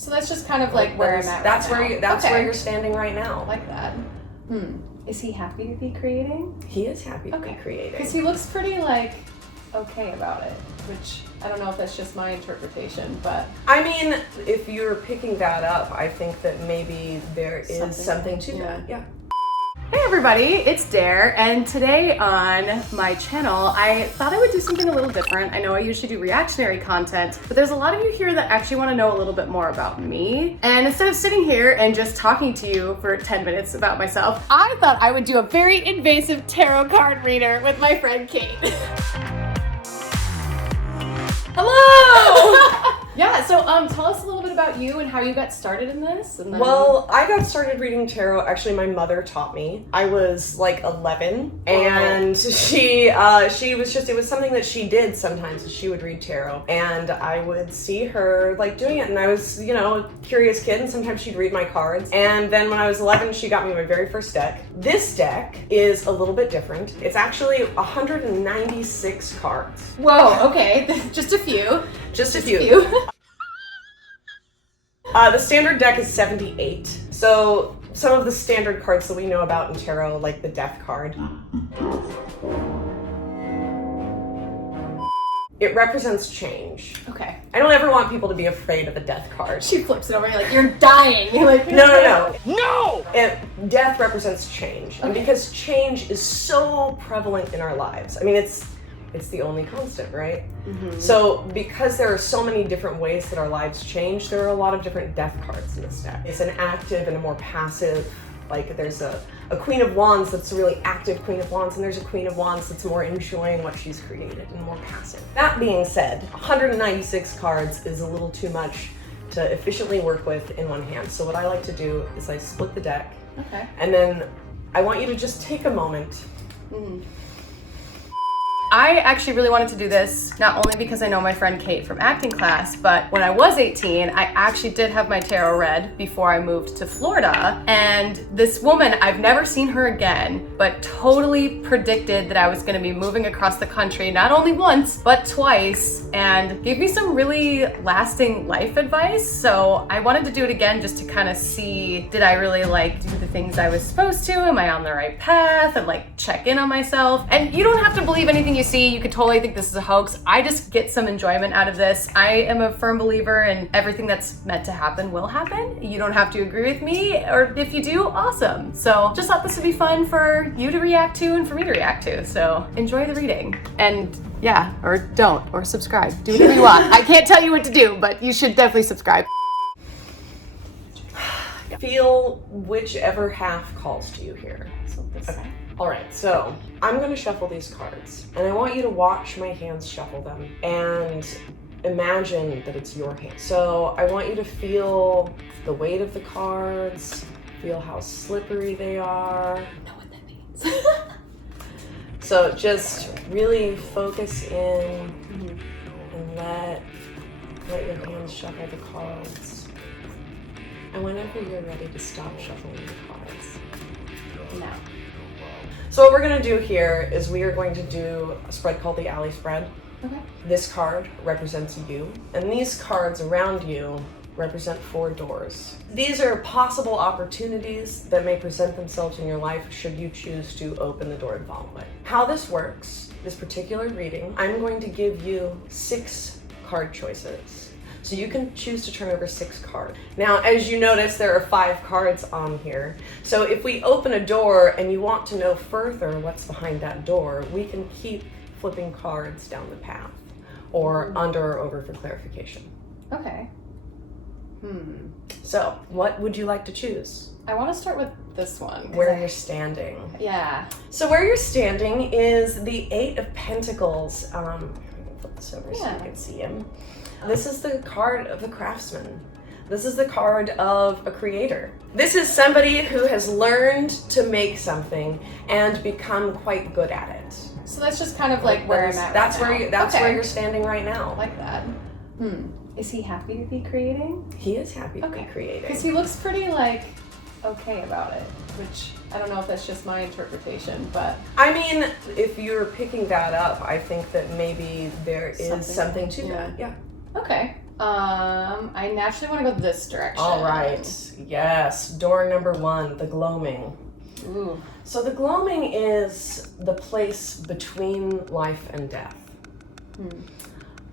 So that's just kind of like where I'm at. That's right where now. where you're standing right now. I like that. Is he happy to be creating? He is happy to be creating. Because he looks pretty like okay about it, which I don't know if that's just my interpretation, but I mean, if you're picking that up, I think that maybe there is something to that. Yeah. Hey everybody, it's Dare, and today on my channel, I thought I would do something a little different. I know I usually do reactionary content, but there's a lot of you here that actually want to know a little bit more about me. And instead of sitting here and just talking to you for 10 minutes about myself, I thought I would do a very invasive tarot card reader with my friend Kate. Hello! Yeah, so tell us a little bit about you and how you got started in this. And then... Well, I got started reading tarot. Actually, my mother taught me. I was like 11, and it was something that she did sometimes. She would read tarot, and I would see her like doing it, and I was, you know, a curious kid, and sometimes she'd read my cards. And then when I was 11, she got me my very first deck. This deck is a little bit different. It's actually 196 cards. Whoa, okay, just a few. Just a few. The standard deck is 78. So some of the standard cards that we know about in tarot, like the Death card. It represents change. Okay. I don't ever want people to be afraid of a Death card. She flips it over, you're like, you're dying. You're like, No. No! Death represents change. Okay. And because change is so prevalent in our lives, I mean, it's the only constant, right? Mm-hmm. So because there are so many different ways that our lives change, there are a lot of different death cards in this deck. It's an active and a more passive, like there's a Queen of Wands that's a really active Queen of Wands, and there's a Queen of Wands that's more enjoying what she's created and more passive. That being said, 196 cards is a little too much to efficiently work with in one hand. So what I like to do is I split the deck, and then I want you to just take a moment. Mm-hmm. I actually really wanted to do this, not only because I know my friend Kate from acting class, but when I was 18, I actually did have my tarot read before I moved to Florida. And this woman, I've never seen her again, but totally predicted that I was gonna be moving across the country, not only once, but twice, and gave me some really lasting life advice. So I wanted to do it again just to kind of see, did I really like do the things I was supposed to? Am I on the right path? And like check in on myself. And you don't have to believe anything you see. You could totally think this is a hoax. I just get some enjoyment out of this. I am a firm believer in everything that's meant to happen will happen. You don't have to agree with me, or if you do, awesome. So just thought this would be fun for you to react to and for me to react to. So enjoy the reading. And yeah, or don't, or subscribe. Do whatever you want. I can't tell you what to do, but you should definitely subscribe. Feel whichever half calls to you here. So this side. All right, so I'm going to shuffle these cards, and I want you to watch my hands shuffle them and imagine that it's your hand. So I want you to feel the weight of the cards, feel how slippery they are. I know what that means. So just really focus in and let your hands shuffle the cards. And whenever you're ready to stop shuffling the cards. Now. So what we're going to do here is we are going to do a spread called the Alley Spread. Okay. This card represents you, and these cards around you represent 4 doors. These are possible opportunities that may present themselves in your life should you choose to open the door and follow it. How this works, this particular reading, I'm going to give you 6 card choices. So you can choose to turn over 6 cards. Now, as you notice, there are 5 cards on here. So if we open a door and you want to know further what's behind that door, we can keep flipping cards down the path or under or over for clarification. Okay. So what would you like to choose? I want to start with this one. Where you're standing. Yeah. So where you're standing is the 8 of Pentacles. I'm going to flip this over so you can see him. This is the card of the craftsman. This is the card of a creator. This is somebody who has learned to make something and become quite good at it. So that's just kind of like where I'm at. That's right where now. where you're standing right now. I like that. Is he happy to be creating? He is happy to be creating. Because he looks pretty like okay about it, which I don't know if that's just my interpretation, but I mean, if you're picking that up, I think that maybe there is something to that. Yeah. Okay. I naturally want to go this direction. All right. Yes. Door number 1, the gloaming. Ooh. So the gloaming is the place between life and death.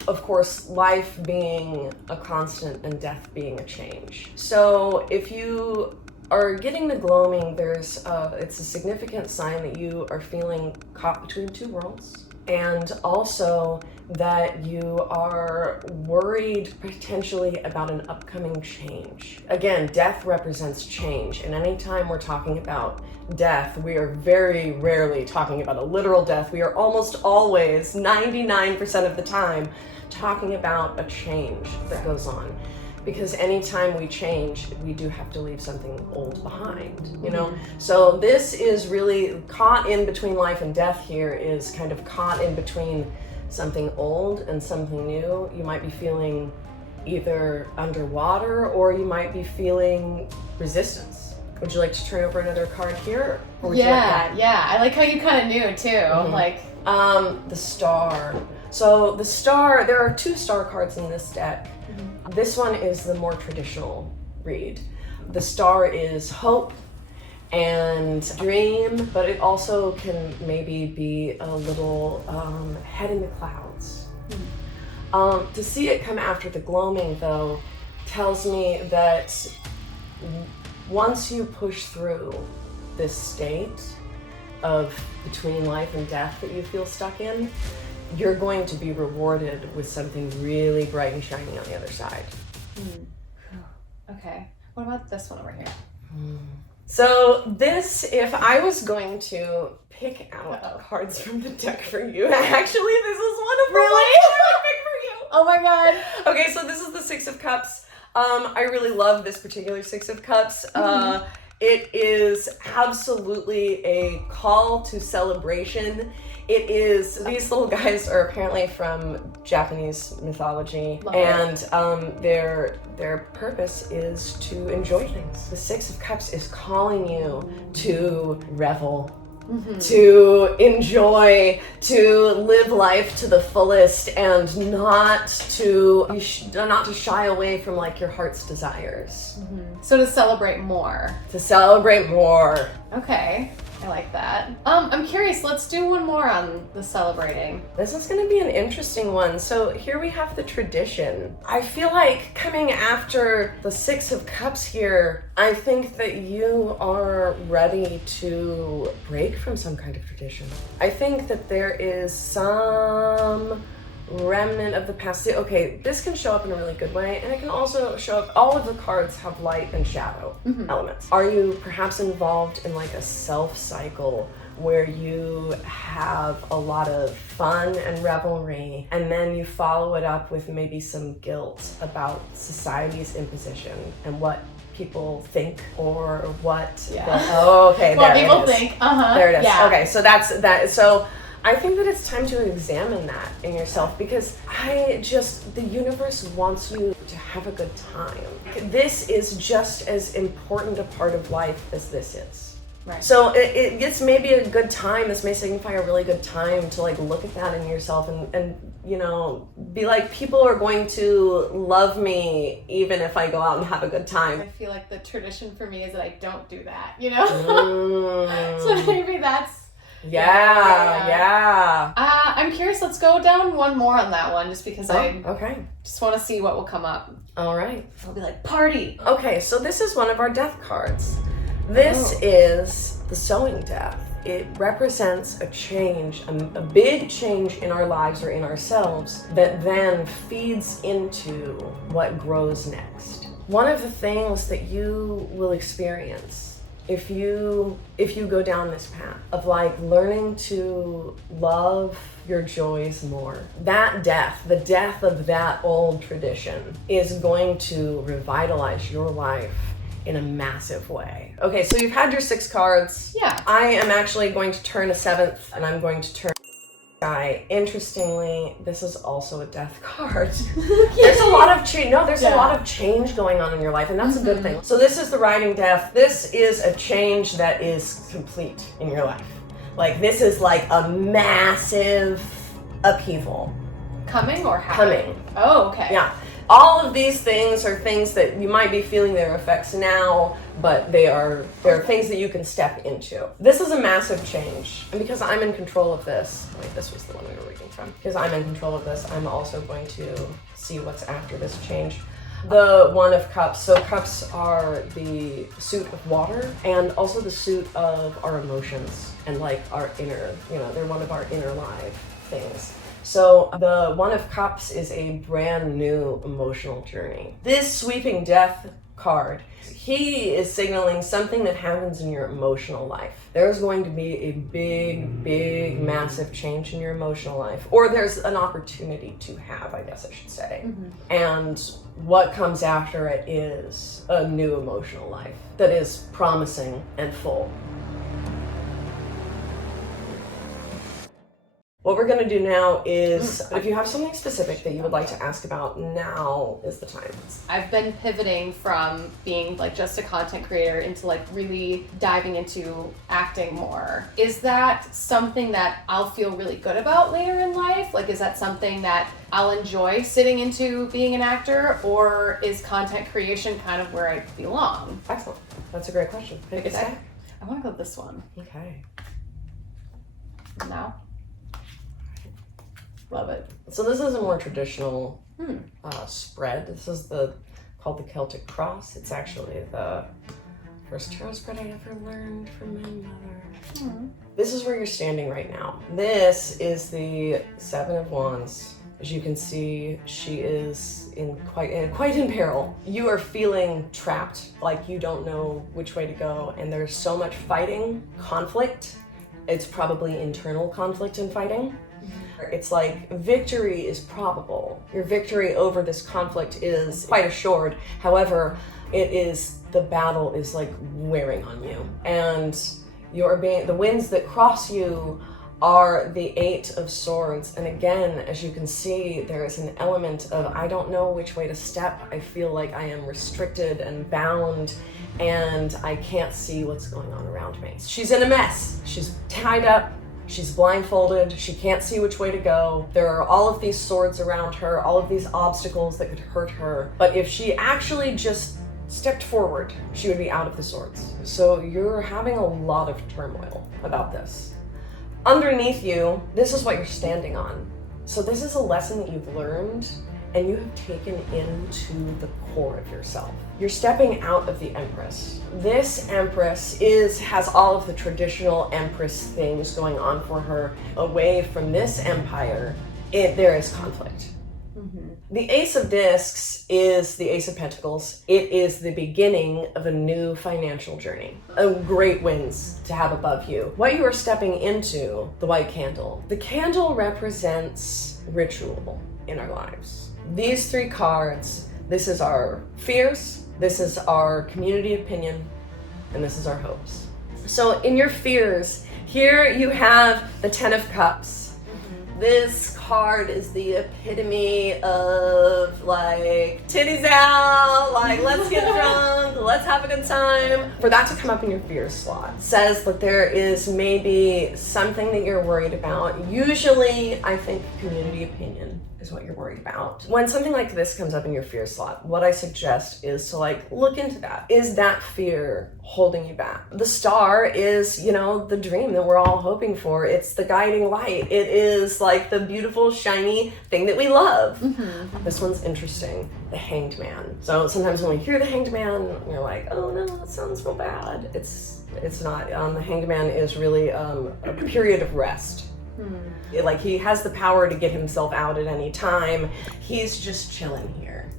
Of course, life being a constant and death being a change. So if you are getting the gloaming, it's a significant sign that you are feeling caught between two worlds. And also that you are worried potentially about an upcoming change. Again, death represents change. And anytime we're talking about death, we are very rarely talking about a literal death. We are almost always, 99% of the time, talking about a change that goes on. Because anytime we change, we do have to leave something old behind, you know? So this is really caught in between life and death here, is kind of caught in between something old and something new. You might be feeling either underwater or you might be feeling resistance. Would you like to turn over another card here? Or would you like Yeah. I like how you kind of knew too. Like, the star. So the star, there are 2 star cards in this deck. This one is the more traditional read. The star is hope and dream, but it also can maybe be a little head in the clouds. To see it come after the gloaming, though, tells me that once you push through this state of between life and death that you feel stuck in, you're going to be rewarded with something really bright and shiny on the other side. Okay. What about this one over here? So this, if I was going to pick out cards from the deck for you, actually this is one of them I picked for you. Oh my god. Okay, so this is the 6 of Cups. I really love this particular 6 of Cups. It is absolutely a call to celebration. It is, these little guys are apparently from Japanese mythology, and their purpose is to enjoy things. The 6 of Cups is calling you to revel, to enjoy, to live life to the fullest, and not to shy away from like your heart's desires. So to celebrate more. To celebrate more. Okay. I like that. I'm curious, let's do one more on the celebrating. This is going to be an interesting one. So here we have the tradition. I feel like coming after the 6 of Cups here, I think that you are ready to break from some kind of tradition. I think that there is some remnant of the past. Okay, this can show up in a really good way, and it can also show up, all of the cards have light and shadow elements. Are you perhaps involved in like a self cycle where you have a lot of fun and revelry, and then you follow it up with maybe some guilt about society's imposition and what people think or what what people think. There it is. Yeah. Okay, so that's that. So I think that it's time to examine that in yourself, because the universe wants you to have a good time. This is just as important a part of life as this is. Right. So it's maybe a good time. This may signify a really good time to like look at that in yourself and you know, be like, people are going to love me even if I go out and have a good time. I feel like the tradition for me is that I don't do that, you know? So maybe that's... Yeah. I'm curious, let's go down one more on that one, just because I just want to see what will come up. All right. I'll be like, party! Okay, so this is one of our death cards. This is the sowing death. It represents a change, a big change in our lives or in ourselves that then feeds into what grows next. One of the things that you will experience if you go down this path of like learning to love your joys more, that death, the death of that old tradition, is going to revitalize your life in a massive way. Okay, so you've had your 6 cards. Yeah. I am actually going to turn a 7th, and I'm going to turn Sky. Interestingly, this is also a death card. There's a lot of change. No, there's a lot of change going on in your life, and that's a good thing. So this is the riding death. This is a change that is complete in your life. Like, this is like a massive upheaval. Coming or happening? Coming. Oh, okay. Yeah. All of these things are things that you might be feeling their effects now, but they're things that you can step into. This is a massive change. And because I'm in control of this, wait, this was the one we were reading from. Because I'm in control of this, I'm also going to see what's after this change. The One of Cups. So cups are the suit of water and also the suit of our emotions and like our inner, they're one of our inner life things. So the One of Cups is a brand new emotional journey. This sweeping death card, he is signaling something that happens in your emotional life. There's going to be a big, massive change in your emotional life, or there's an opportunity to have, I guess I should say. And what comes after it is a new emotional life that is promising and full. What we're going to do now is, if you have something specific that you would like to ask about, now is the time. I've been pivoting from being like just a content creator into like really diving into acting more. Is that something that I'll feel really good about later in life? Like, is that something that I'll enjoy sitting into being an actor, or is content creation kind of where I belong? Excellent. That's a great question. Pick a deck. I want to go this one. Okay. Now. Love it. So this is a more traditional spread. This is called the Celtic Cross. It's actually the first tarot spread I ever learned from my mother. This is where you're standing right now. This is the Seven of Wands. As you can see, she is quite in peril. You are feeling trapped, like you don't know which way to go, and there's so much fighting, conflict. It's probably internal conflict and fighting. It's like victory is probable. Your victory over this conflict is quite assured. However, the battle is like wearing on you. And the winds that cross you are the Eight of Swords. And again, as you can see, there is an element of, I don't know which way to step. I feel like I am restricted and bound, and I can't see what's going on around me. She's in a mess. She's tied up. She's blindfolded, she can't see which way to go. There are all of these swords around her, all of these obstacles that could hurt her. But if she actually just stepped forward, she would be out of the swords. So you're having a lot of turmoil about this. Underneath you, this is what you're standing on. So this is a lesson that you've learned and you have taken into the core of yourself. You're stepping out of the Empress. This Empress has all of the traditional Empress things going on for her. Away from this empire, there is conflict. The Ace of Discs is the Ace of Pentacles. It is the beginning of a new financial journey. Great winds to have above you. What you are stepping into, the White Candle. The candle represents ritual in our lives. These three cards, this is our fears, this is our community opinion, and this is our hopes. So in your fears, here you have the Ten of Cups. This card is the epitome of like titties out, like let's get drunk, let's have a good time. For that to come up in your fears slot says that there is maybe something that you're worried about. Usually I think community opinion is what you're worried about. When something like this comes up in your fear slot, what I suggest is to like look into that. Is that fear holding you back? The star is, the dream that we're all hoping for. It's the guiding light. It is like the beautiful, shiny thing that we love. This one's interesting. The Hanged Man. So sometimes when we hear the Hanged Man, you're like, oh no, that sounds so bad. It's not. The Hanged Man is really a period of rest. Like he has the power to get himself out at any time. He's just chilling here.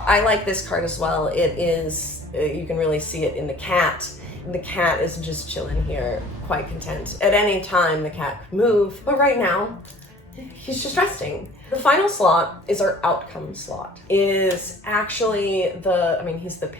I like this card as well. It is, you can really see it in the cat. The cat is just chilling here, quite content. At any time the cat could move, but right now he's just resting. The final slot is our outcome slot. Is actually he's the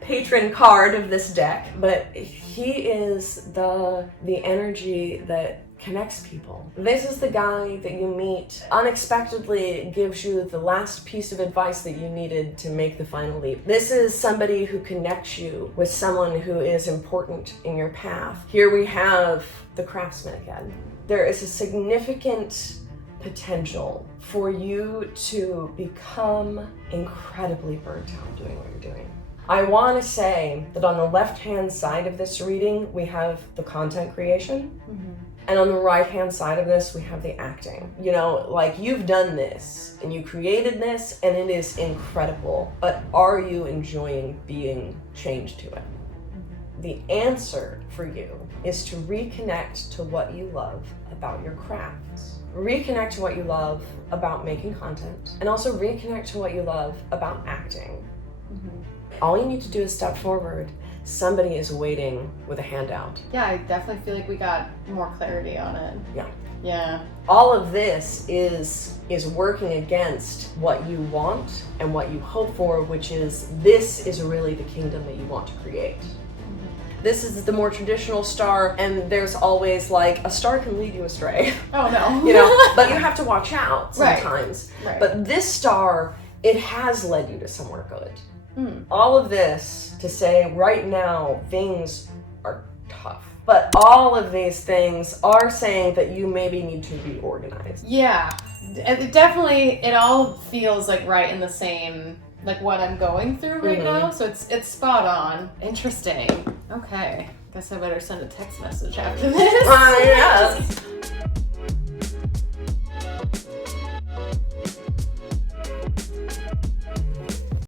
patron card of this deck, but he is the energy that connects people. This is the guy that you meet unexpectedly, gives you the last piece of advice that you needed to make the final leap. This is somebody who connects you with someone who is important in your path. Here we have the Craftsman again. There is a significant potential for you to become incredibly burnt out doing what you're doing. I want to say that on the left-hand side of this reading, we have the content creation. And on the right-hand side of this, we have the acting. You know, like, you've done this and you created this and it is incredible, but are you enjoying being changed to it? The answer for you is to reconnect to what you love about your crafts. Reconnect to what you love about making content, and also reconnect to what you love about acting. All you need to do is step forward. Somebody is waiting with a handout. Yeah, I definitely feel like we got more clarity on it. Yeah. Yeah. All of this is working against what you want and what you hope for, which is, this is really the kingdom that you want to create. This is the more traditional star, and there's always like, a star can lead you astray. Oh no. You know, but you have to watch out sometimes. Right. But this star, it has led you to somewhere good. All of this to say, right now, things are tough. But all of these things are saying that you maybe need to be organized. Yeah. It definitely, it all feels like right in the same, like what I'm going through right now. So it's spot on. Interesting. Okay. Guess I better send a text message after this. Yeah,